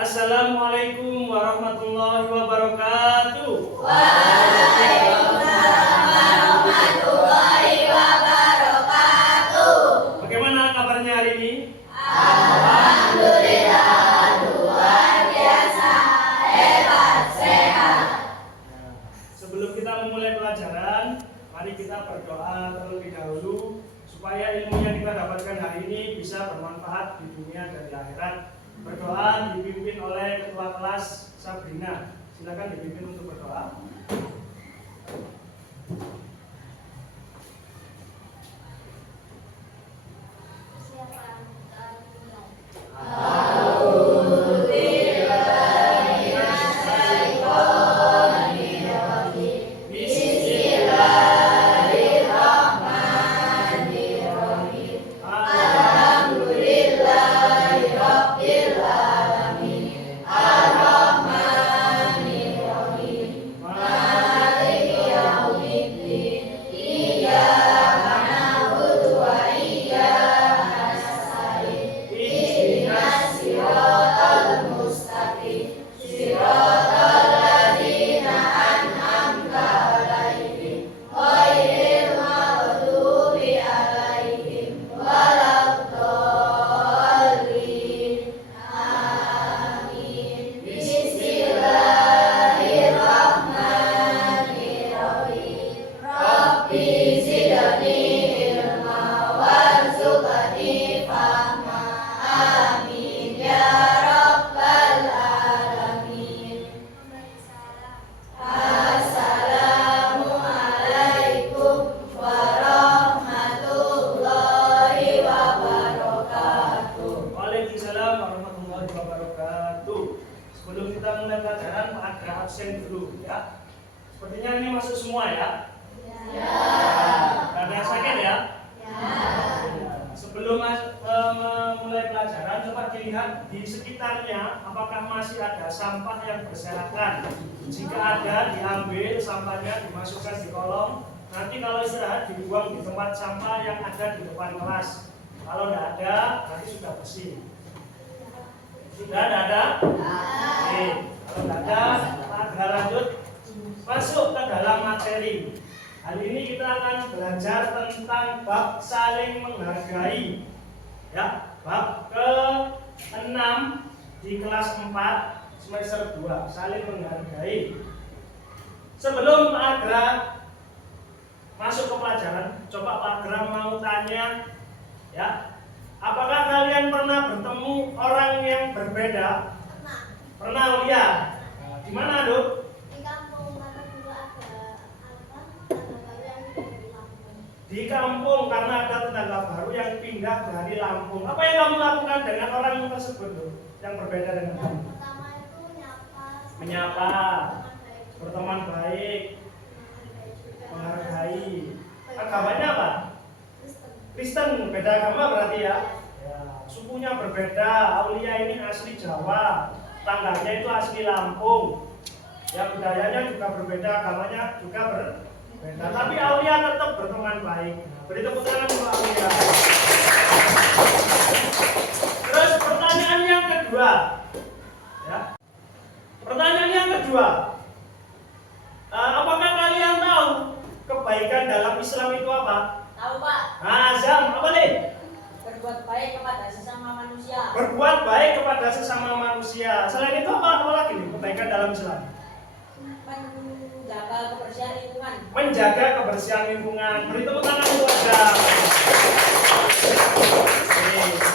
Assalamualaikum warahmatullahi wabarakatuh. Waalaikumsalam warahmatullahi wabarakatuh. Bagaimana kabarnya hari ini? Alhamdulillah, luar biasa, hebat, sehat. Sebelum kita memulai pelajaran, mari kita berdoa terlebih dahulu supaya ilmu yang kita dapatkan hari ini bisa bermanfaat di dunia dan di akhirat. Berdoa dipimpin oleh ketua kelas Sabrina. Silakan dipimpin untuk berdoa. Sebelum kita mulai pelajaran, ada absen dulu ya. Sepertinya ini masuk semua ya. Ya. Ada yang sakit ya? Ya. Sebelum memulai pelajaran, coba dilihat di sekitarnya apakah masih ada sampah yang berserakan. Jika ada, diambil sampahnya, dimasukkan di kolong. Nanti kalau istirahat dibuang di tempat sampah yang ada di depan kelas. Kalau tidak ada, nanti sudah bersih. Sudah ada? Oke, kalau tidak ada, kita lanjut masuk ke dalam materi. Hari ini kita akan belajar tentang bab saling menghargai. Ya, bab ke-6 di kelas 4 semester 2, saling menghargai. Sebelum Pak Agra masuk ke pelajaran, coba Pak Agra mau tanya ya. Apakah kalian pernah bertemu orang yang berbeda? Pernah lihat? Di mana, Duk? Di kampung, karena dulu ada tetangga baru yang pindah dari Lampung. Di kampung karena ada tetangga baru yang pindah dari Lampung. Apa yang kamu lakukan dengan orang tersebut, Duk? Yang berbeda dengan kamu? Pertama itu Menyapa, berteman baik, menghargai. Agamanya apa? Kristen, beda agama berarti ya. Sukunya berbeda. Aulia ini asli Jawa, tangganya itu asli Lampung. Ya, budayanya juga berbeda, agamanya juga berbeda. Tapi Aulia tetap berteman baik. Beri tepuk tangan untuk Aulia. Terus pertanyaan yang kedua, ya. Pertanyaan yang kedua, apakah kalian tahu kebaikan dalam Islam itu apa? Tahu Pak, Azam, apa nih? berbuat baik kepada sesama manusia. Berbuat baik kepada sesama manusia. Selain itu apa lagi nih kebaikan dalam Islam? Menjaga kebersihan lingkungan. Menjaga kebersihan lingkungan. Beri tepuk tangan untuk Azam. Oke.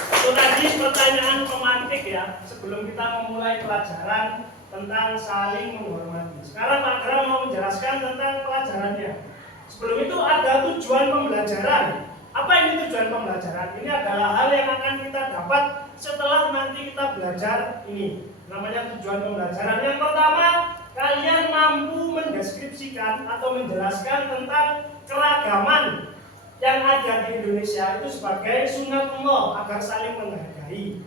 Itu tadi pertanyaan pemantik ya. Sebelum kita memulai pelajaran tentang saling menghormati. Sekarang Pak Gra mau menjelaskan tentang pelajarannya. Sebelum itu ada tujuan pembelajaran. Apa ini tujuan pembelajaran? Ini adalah hal yang akan kita dapat setelah nanti kita belajar ini. Namanya tujuan pembelajaran. Yang pertama, kalian mampu mendeskripsikan atau menjelaskan tentang keragaman yang ada di Indonesia itu sebagai sunnatullah agar saling menghargai.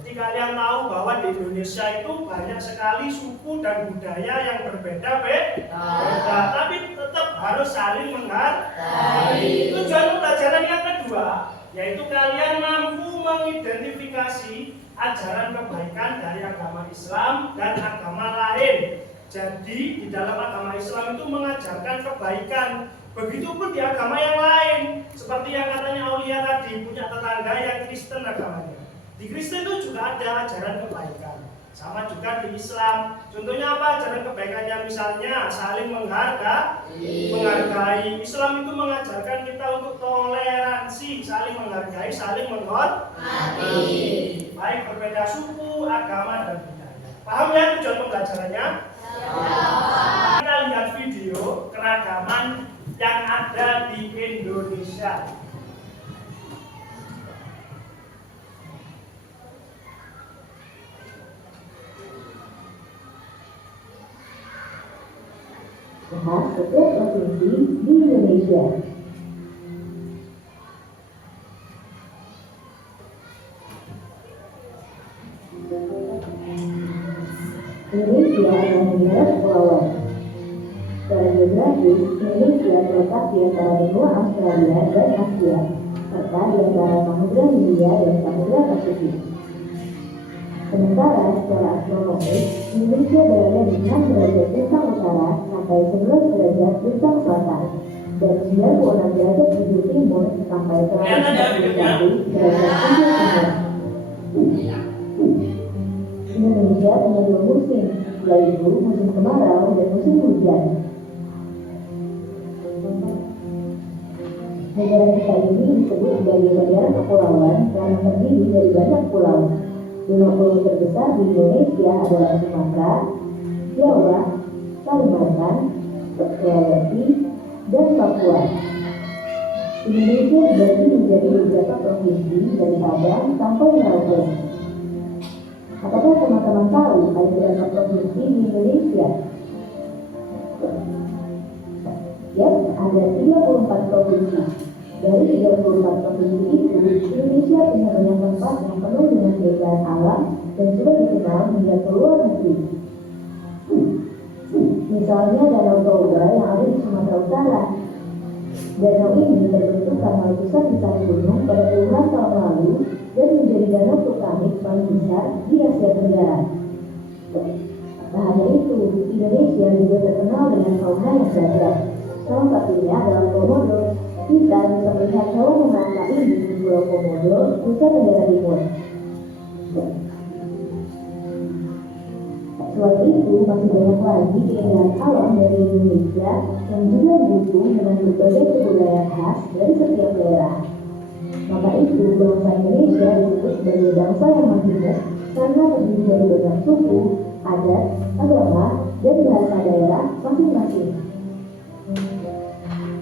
Jadi kalian tahu bahwa di Indonesia itu banyak sekali suku dan budaya yang berbeda-beda, tapi tetap harus saling menghargai. Tujuan pelajaran yang kedua, yaitu kalian mampu mengidentifikasi ajaran kebaikan dari agama Islam Islam dan agama lain. Jadi di dalam agama Islam itu mengajarkan kebaikan. Begitupun di agama yang lain. Seperti yang katanya Aulia tadi, punya tetangga yang Kristen agamanya. Di Kristen itu juga ada ajaran kebaikan. Sama juga di Islam. Contohnya apa ajaran kebaikannya? Misalnya saling menghargai. Islam itu mengajarkan kita untuk toleransi, saling menghargai, saling menghormati. Baik berbeda suku, agama, dan budaya. Paham ya tujuan pembelajarannya? Kita lihat video keragaman yang ada di Indonesia. Bahas setiap provinsi di Indonesia. Indonesia adalah negara kepulauan. Secara geografis, Indonesia terletak di antara benua Australia dan Asia, serta di antara Samudra Hindia dan Samudra Pasifik. Sementara secara astronomis, Indonesia berada di 6 derajat bintang utara sampai 11 derajat bintang selatan dan 96 derajat bujur timur sampai 140 derajat bujur timur. Indonesia punya 2 musim, yaitu musim kemarau dan musim hujan. Negara kita ini disebut sebagai negara kepulauan karena terdiri dari banyak pulau. 5 pulau terbesar di Indonesia adalah Sumatera, Jawa, Kalimantan, Sulawesi, dan Papua. Indonesia dibagi menjadi beberapa provinsi dari Sabang sampai Merauke. Apakah teman-teman tahu ada berapa provinsi di Indonesia? Yap, ada 34 provinsi. Dari 34 provinsi itu, Indonesia punya banyak tempat yang penuh dengan keindahan alam dan sudah dikenal hingga ke luar negeri. Misalnya Danau Toba yang ada di Sumatera Utara. Danau ini terbentuk karena letusan besar gunung pada puluhan tahun lalu dan menjadi danau vulkanik paling besar di Asia Tenggara. Tak hanya itu, Indonesia juga terkenal dengan fauna yang gagah. Salah satunya adalah komodo. Kita bisa melihat hewan yang langka ini di Pulau Komodo, Nusa Tenggara Timur. Selain itu, masih banyak lagi keindahan alam dari Indonesia yang juga didukung dengan berbagai kebudayaan khas dari setiap daerah. Maka itu, bangsa Indonesia disebut sebagai bangsa yang majemuk karena terdiri dari banyak suku, adat, agama, dan bahasa daerah masing-masing.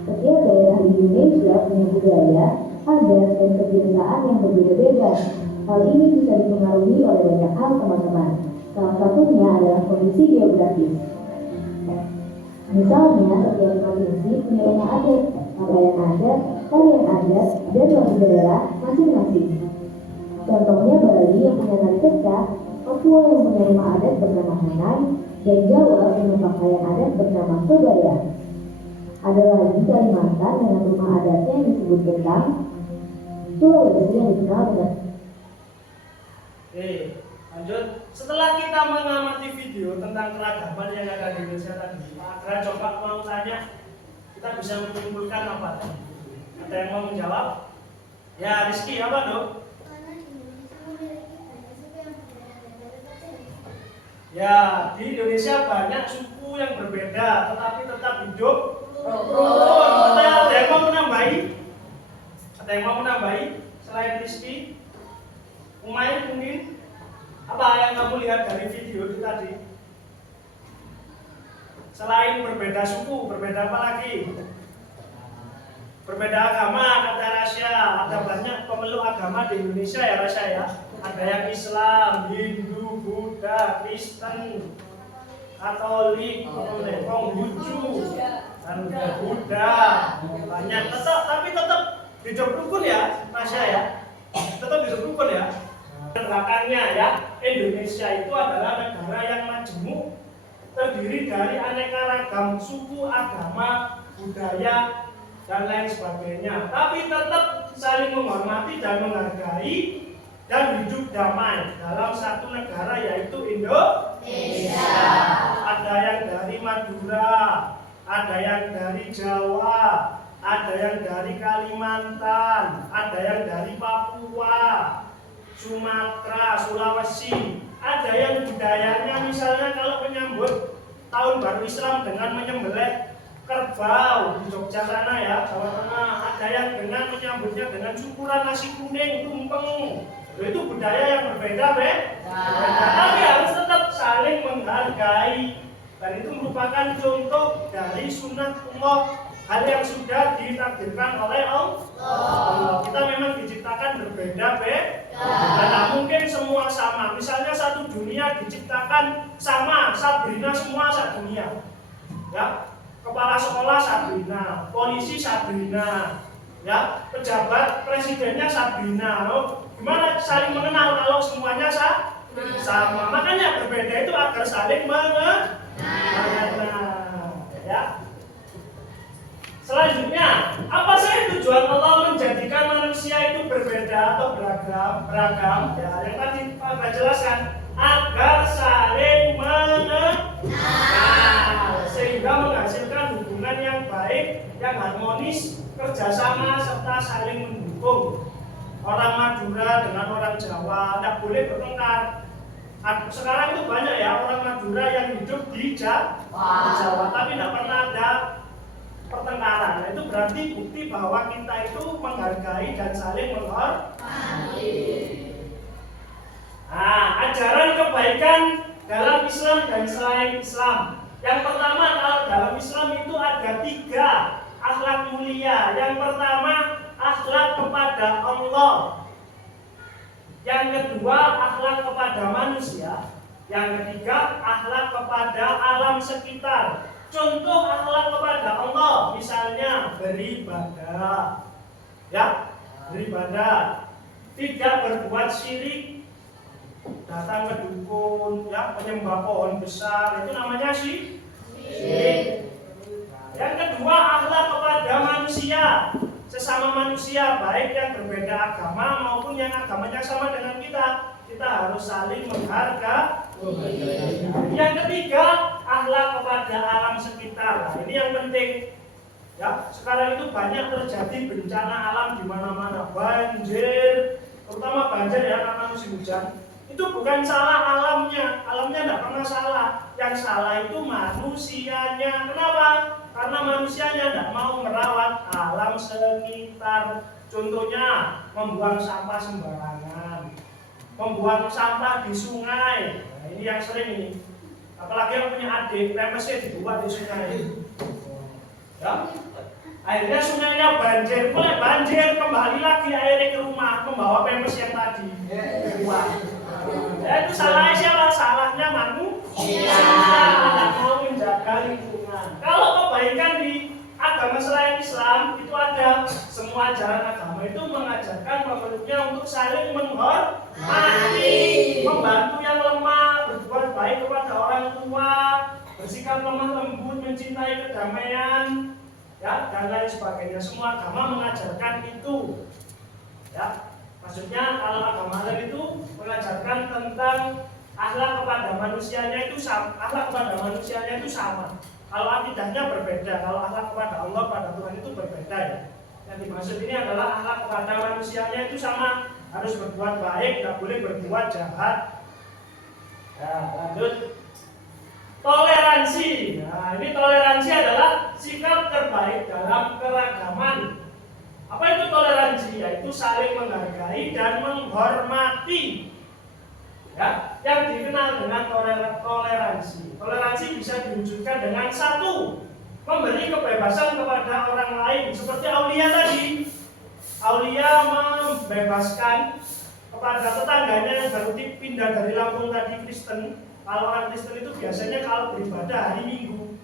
Setiap daerah di Indonesia punya budaya, adat, dan kebiasaan yang berbeda-beda. Hal ini bisa dipengaruhi oleh banyak hal, teman-teman. Salah satunya adalah kondisi geografis. Misalnya, setiap provinsi punya rumah adat, pakaian adat, tarian adat, dan lagu daerah masing-masing. Contohnya Bali yang punya tari kecak, Papua yang punya rumah adat bernama Hanai, dan Jawa punya pakaian adat bernama Kebaya. Ada lagi Kalimantan dengan rumah adatnya yang disebut Betang, Sulawesi yang dikenal dengan. Oke, lanjut. Setelah kita mengamati video tentang keragaman yang ada di Indonesia tadi, Pak Agra coba mau tanya, kita bisa menyimpulkan apa tadi? Ada yang mau menjawab? Ya, Rizky, apa dok? Karena Indonesia memiliki banyak suku yang berbeda dan berbeda. Ya, di Indonesia banyak suku yang berbeda, tetapi tetap hidup rukun. Ada yang mau menambahi? Ada yang mau menambahi? Selain Rizky, Umay mungkin? Apa yang kamu lihat dari video itu tadi? Selain berbeda suku, berbeda apa lagi? Berbeda agama, kata Rasya. Ada banyak pemeluk agama di Indonesia ya Rasya ya. Ada yang Islam, Hindu, Buddha, Kristen, Katolik, Konghucu, dan Buddha. Banyak, tapi tetap hidup rukun ya Rasya ya. Tetap hidup rukun ya. Belakangnya ya, Indonesia itu adalah negara yang majemuk, terdiri dari aneka ragam suku, agama, budaya, dan lain sebagainya. Tapi tetap saling menghormati dan menghargai dan hidup damai dalam satu negara yaitu Indonesia. Madura, ada yang dari Jawa, ada yang dari Kalimantan, ada yang dari Papua, Sumatera, Sulawesi. Ada yang budayanya misalnya kalau menyambut tahun baru Islam dengan menyembelih kerbau di Jogja sana ya, Jawa Tengah. Ada yang dengan menyambutnya dengan syukuran nasi kuning, tumpeng. Itu budaya yang berbeda, tapi harus tetap saling menghargai. Dan itu merupakan contoh dari sunnatullah, hal yang sudah ditakdirkan oleh Allah. Kita memang diciptakan berbeda, tidak mungkin semua sama. Misalnya satu dunia diciptakan sama, Sabrina semua dunia. Ya, kepala sekolah Sabrina, polisi Sabrina, ya, pejabat presidennya Sabrina. Gimana saling mengenal kalau semuanya sama? Makanya berbeda itu agar saling mengenal. Ya. Selanjutnya, apa sih tujuan Allah menjadikan manusia itu berbeda atau beragam? Ya, yang tadi Pak jelaskan, agar saling mengenal, sehingga menghasilkan hubungan yang baik, yang harmonis, kerjasama serta saling mendukung. Orang Madura dengan orang Jawa tidak boleh bertengkar. Sekarang itu banyak ya orang Madura yang hidup di Jawa, tapi tidak pernah ada pertengkaran. Nah, itu berarti bukti bahwa kita itu menghargai dan saling menghormati. Nah, ajaran kebaikan dalam Islam dan selain Islam. Yang pertama, kalau dalam Islam itu ada 3 akhlak mulia. Yang pertama, akhlak kepada Allah. Yang kedua, akhlak kepada manusia. Yang ketiga, akhlak kepada alam sekitar. Contoh akhlak kepada Allah, misalnya beribadah, ya, beribadah, tidak berbuat syirik, datang ke dukun, ya, penyembah pohon besar, itu namanya syirik. Yang kedua, akhlak kepada manusia, sesama manusia, baik yang berbeda agama maupun yang agamanya sama dengan kita harus saling menghargai. Yang ketiga, akhlak kepada alam sekitar. Nah, ini yang penting. Ya, sekarang itu banyak terjadi bencana alam di mana-mana, banjir, terutama banjir ya karena musim hujan. Itu bukan salah alamnya tidak pernah salah. Yang salah itu manusianya. Kenapa? Karena manusianya tidak mau merawat alam sekitar. Contohnya, membuang sampah sembarangan, membuang sampah di sungai. Nah, ini yang sering ini. Apalagi yang punya adik, pempesnya dibuat di sungai. Ya. Akhirnya sungainya banjir, mulai banjir, kembali lagi airnya ke rumah, membawa pempes yang tadi. Ya, itu salahnya siapa? Salahnya manusia. Tidak mau menjaga lingkungan. Kalau kebaikan di agama selain Islam itu ada, semua ajaran agama itu mengajarkan pemeluknya untuk saling menghormati, membantu yang lemah, berbuat baik kepada orang tua, bersikap lemah lembut, mencintai kedamaian, ya, dan lain sebagainya. Semua agama mengajarkan itu. Ya, maksudnya kalau agama Islam itu mengajarkan tentang akhlak kepada manusianya itu sama, Kalau akidahnya berbeda, kalau akhlak kepada Allah, pada Tuhan itu berbeda ya. Yang dimaksud ini adalah akhlak kepada manusianya itu sama, harus berbuat baik, tidak boleh berbuat jahat. Nah, lanjut. Toleransi. Nah, ini toleransi adalah sikap terbaik dalam keragaman. Apa itu toleransi? Yaitu saling menghargai dan menghormati. Ya, yang dikenal dengan toleransi. Toleransi bisa diwujudkan dengan 1, memberi kebebasan kepada orang lain, seperti Aulia tadi. Aulia membebaskan kepada tetangganya yang baru pindah dari Lampung tadi Kristen. Kalau orang Kristen itu biasanya kalau beribadah hari Minggu.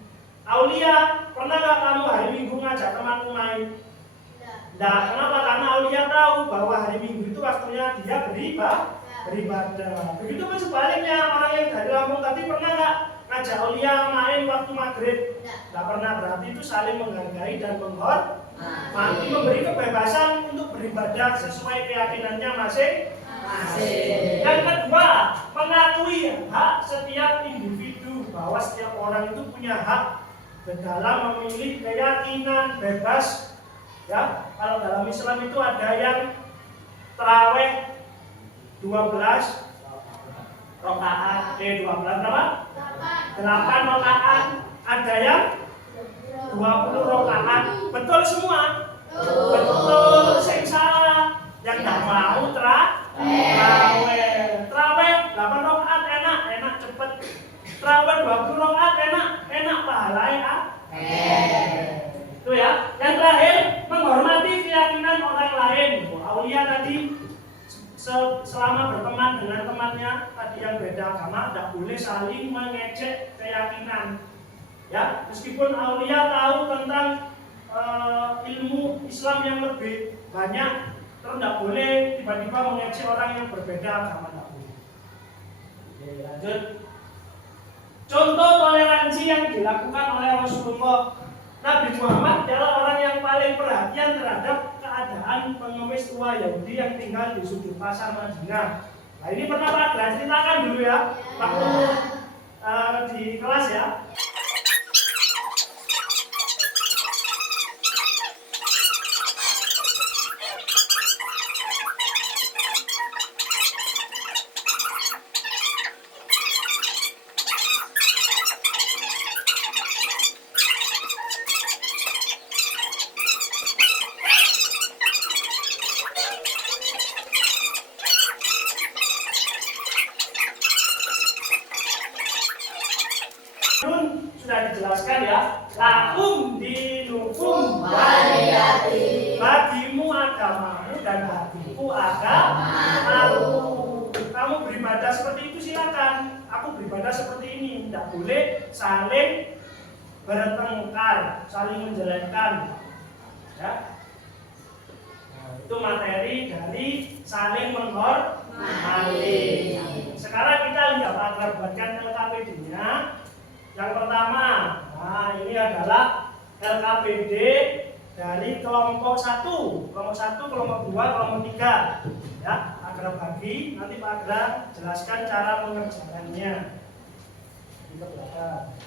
Aulia, pernah nggak kamu hari Minggu ngajak temanmu main? Nah, kenapa? Karena Aulia tahu bahwa hari Minggu itu waktunya dia beribadah. Begitu pun sebaliknya, orang yang dari Lampung tadi pernah nggak ngajak Aulia main waktu maghrib? Nggak pernah. Berarti itu saling menghargai dan menghormati, memberi kebebasan untuk beribadah sesuai keyakinannya masing-masing. Yang kedua, mengakui hak setiap individu, bahwa setiap orang itu punya hak dalam memilih keyakinan bebas. Ya, kalau dalam Islam itu ada yang taraweh 12 rakaat, 12 berapa? 8 rakaat. Ada yang 20 rakaat. Betul semua? Betul, sing salah. Yang tidak mau taraweh. Taraweh 8 rakaat enak cepet. Taraweh 20 rakaat enak pahalanya. Itu ya. Yang terakhir, menghormati keyakinan orang lain. Aulia tadi selama berteman dengan temannya tadi yang beda agama, tidak boleh saling mengejek keyakinan. Ya, meskipun aulia tahu tentang ilmu Islam yang lebih banyak, terus tidak boleh tiba-tiba mengejek orang yang berbeda agama, tidak boleh. Oke, lanjut. Contoh toleransi yang dilakukan oleh Rasulullah. Nabi Muhammad adalah orang yang paling perhatian terhadap keadaan pengemis tua Yahudi yang tinggal di sudut pasar Madinah. Nah, ini pernah Pak Adra ceritakan dulu ya, waktu di kelas ya. Sudah dijelaskan ya, lakum dinukum waliyati, bagimu agamamu dan bagiku agamaku. Kamu beribadah seperti itu silakan, aku beribadah seperti ini. Tidak boleh saling bertengkar, saling menjelekkan. Ya. Nah, itu materi dari saling menghormati. Sekarang kita lihat agar buatkan LKPD-nya. Yang pertama, nah ini adalah LKPD dari kelompok 1, kelompok 2, kelompok 3. Ya, Agra bagi, nanti Pak Agra jelaskan cara mengerjakannya. Kita belakang.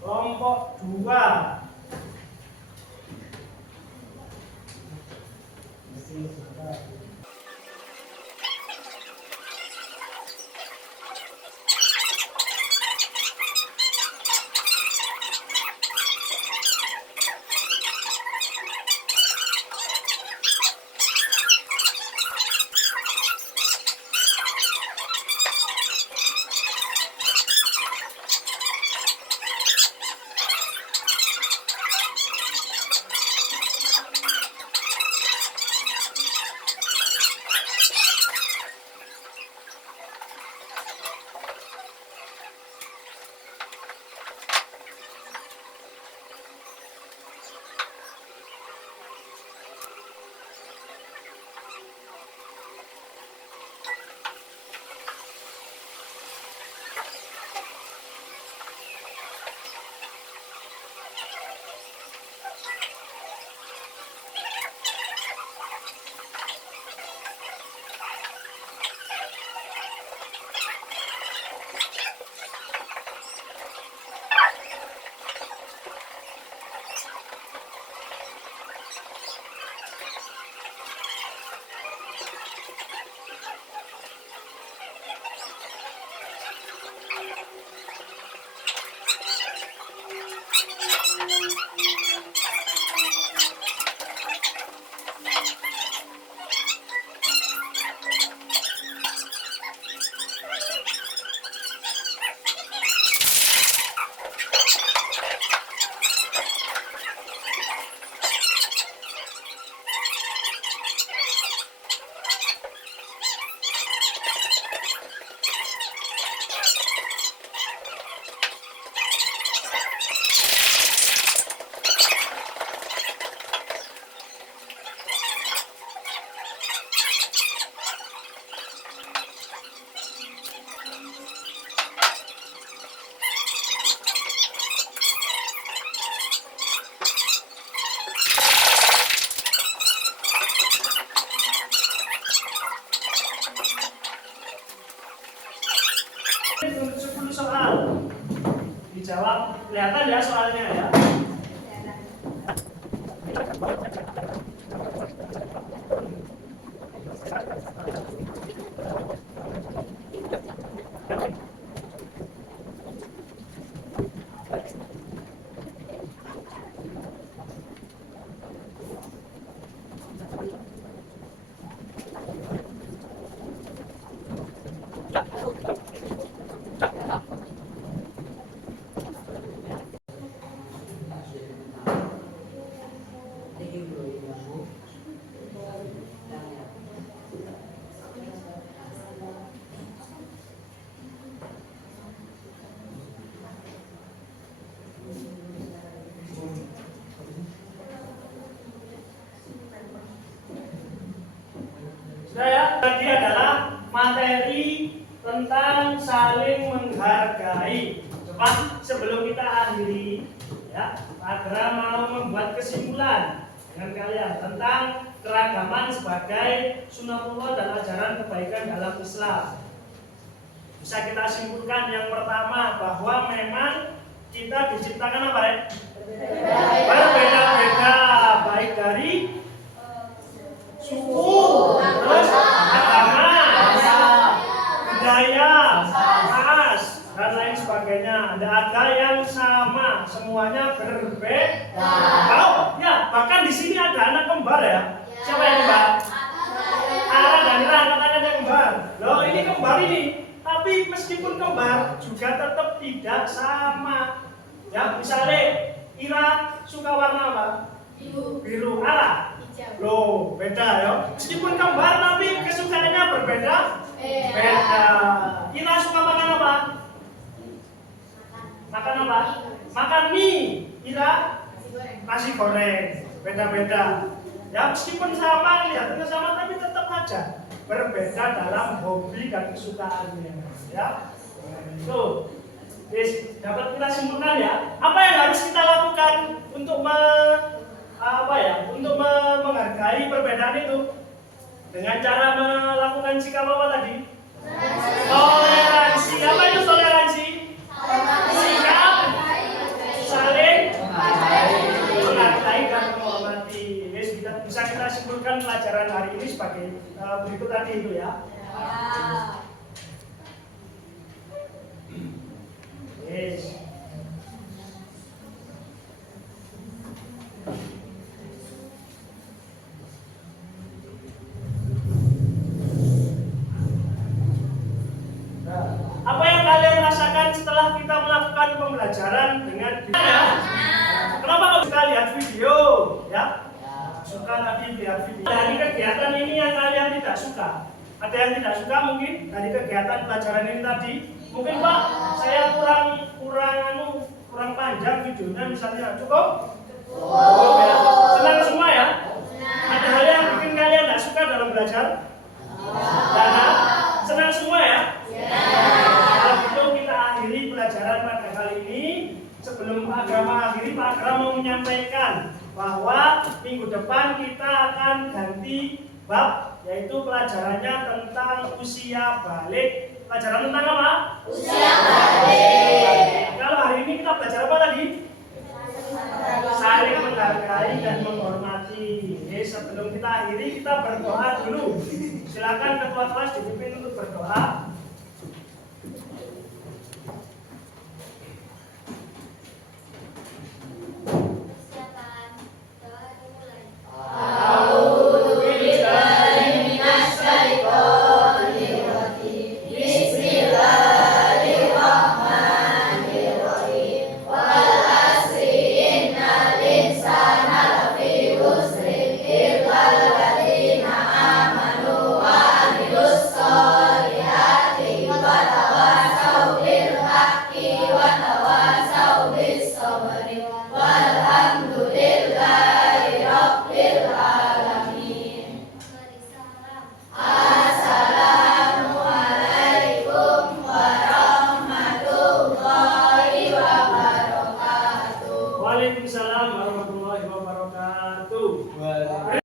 Kelompok 2. dijawab. Kelihatan ya soalnya ya. Sudah ya, tadi adalah materi tentang saling menghargai. Coba sebelum kita akhiri, ya, Pak Gra mau membuat kesimpulan dengan kalian tentang keragaman sebagai sunatullah dan ajaran kebaikan dalam Islam. Bisa kita simpulkan yang pertama bahwa memang kita diciptakan apa ya? Berbeda-beda, baik dari suku, terus agama, budaya, ras, dan lain sebagainya. Ada yang sama, semuanya berbeda. Oh, ya, bahkan di sini ada anak kembar ya. Siapa yang kembar? Ara dan Ira, katanya ada kembar. Loh, ini kembar ini. Tapi meskipun kembar juga tetap tidak sama. Ya, misalnya Ira suka warna apa? Biru. Ara? Loh, beda ya. Meskipun kembar tapi kesukaannya berbeda. Beda. Ira suka makan apa? Makan apa? Makan mie. Ira? Nasi goreng. Beda-beda. Ya, meskipun sama, lihatnya sama tapi tetap aja berbeda dalam hobi dan kesukaannya. Ya. Tuh. Wis, dapat kita simpulkan ya. Apa yang harus kita lakukan untuk menghargai perbedaan itu? Dengan cara melakukan sikap apa tadi? Toleransi. Apa itu toleransi? Sikap saling menghargai dan menghormati. Bisa kita simpulkan pelajaran hari ini sebagai berikut tadi itu ya. Yes. Apa yang kalian rasakan setelah kita melakukan pembelajaran dengan ya? Kenapa kamu suka lihat video? Ya? Suka tadi lihat video. Dari kegiatan ini yang kalian tidak suka. Ada yang tidak suka mungkin dari kegiatan pelajaran ini tadi. Mungkin Pak, saya kurang panjang videonya misalnya. Cukup? Cukup ya. Senang semua ya? Ada hal yang bikin kalian tidak suka dalam belajar? Senang semua ya? Kalau gitu kita akhiri pelajaran pada kali ini. Sebelum Pak Gra mengakhiri, Pak Gra mau menyampaikan bahwa minggu depan kita akan ganti bab, yaitu pelajarannya tentang usia balik. Pelajaran tentang apa? Usia balik. Kalau hari ini kita belajar apa tadi? Saling menghargai dan menghormati. Sebelum kita akhiri, kita berdoa dulu. Silakan ketua kelas dipimpin untuk berdoa.